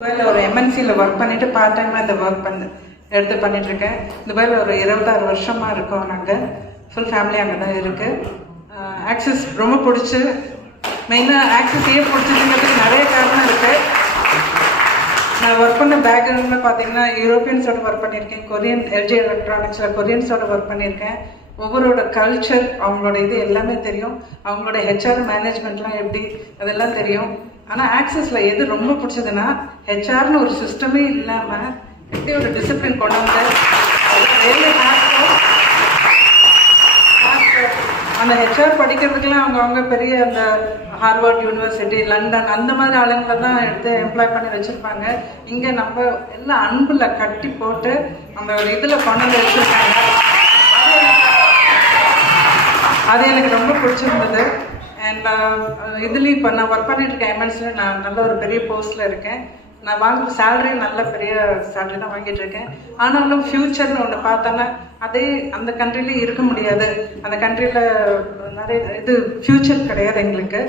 துபாயில் ஒரு எம்என்சியில் ஒர்க் பண்ணிவிட்டு பார்ட் டைமாக இந்த ஒர்க் எடுத்து பண்ணிகிட்ருக்கேன். துபாயில் ஒரு 26 வருஷமாக இருக்கோம். நாங்கள் ஃபுல் ஃபேமிலி அங்கே தான் இருக்குது. ஆக்சிஸ் ரொம்ப பிடிச்சி, மெயினாக ஆக்சிஸ் ஏன் பிடிச்சதுங்கிறதுக்கு நிறைய காரணம் இருக்குது. நான் ஒர்க் பண்ண பேக்ரவுண்டில் பார்த்தீங்கன்னா யூரோப்பியன்ஸோட ஒர்க் பண்ணியிருக்கேன், கொரியன் எல்ஜி எலக்ட்ரானிக்ஸில் கொரியன்ஸோட ஒர்க் பண்ணியிருக்கேன். ஒவ்வொருவோட கல்ச்சர், அவங்களோட இது எல்லாமே தெரியும். அவங்களோட ஹெச்ஆர் மேனேஜ்மெண்ட்லாம் எப்படி அதெல்லாம் தெரியும். ஆனால் ஆக்சிஸில் எது ரொம்ப பிடிச்சதுன்னா, ஹெச்ஆர்னு ஒரு சிஸ்டமே இல்லாமல் எப்படி ஒரு டிசிப்ளின் கொண்டு வந்து அந்த ஹெச்ஆர் படிக்கிறதுக்கெல்லாம் அவங்க பெரிய அந்த ஹார்வர்ட் யூனிவர்சிட்டி, லண்டன் அந்த மாதிரி ஆளுங்களை தான் எடுத்து எம்ப்ளாய் பண்ணி வச்சுருப்பாங்க. இங்கே நம்ம எல்லாம் அன்பில் கட்டி போட்டு அந்த ஒரு இதில் கொண்டு வந்து வச்சுருக்காங்க. அது எனக்கு ரொம்ப பிடிச்சிருந்தது. அண்ட் இதுலேயும் இப்போ நான் ஒர்க் பண்ணிட்டு இருக்கேன் எம்என்சியில். நான் நல்ல ஒரு பெரிய போஸ்ட்டில் இருக்கேன். நான் வாங்குற சேலரி நல்ல பெரிய சேலரி தான் வாங்கிட்டு இருக்கேன். ஆனாலும் ஃப்யூச்சர்னு ஒன்று பார்த்தோன்னா அதே அந்த கண்ட்ரிலேயே இருக்க முடியாது. அந்த கண்ட்ரியில் நிறைய இது ஃப்யூச்சர் கிடையாது எங்களுக்கு.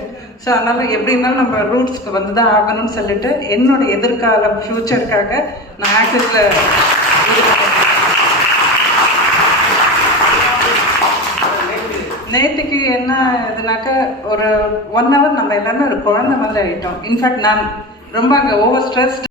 ஸோ அதனால் எப்படி இருந்தாலும் நம்ம ரூட்ஸ்க்கு வந்து தான் ஆகணும்னு சொல்லிட்டு என்னோட எதிர்கால ஃப்யூச்சருக்காக நான் ஆக்சிஸில் நேற்றுக்கு என்ன இதுனாக்கா ஒரு 1 hour நம்ம எல்லாமே ஒரு குழந்தை மாதிரி ஆகிட்டோம். இன்ஃபேக்ட் நான் ரொம்ப அங்கே ஓவர் ஸ்ட்ரெஸ்ட்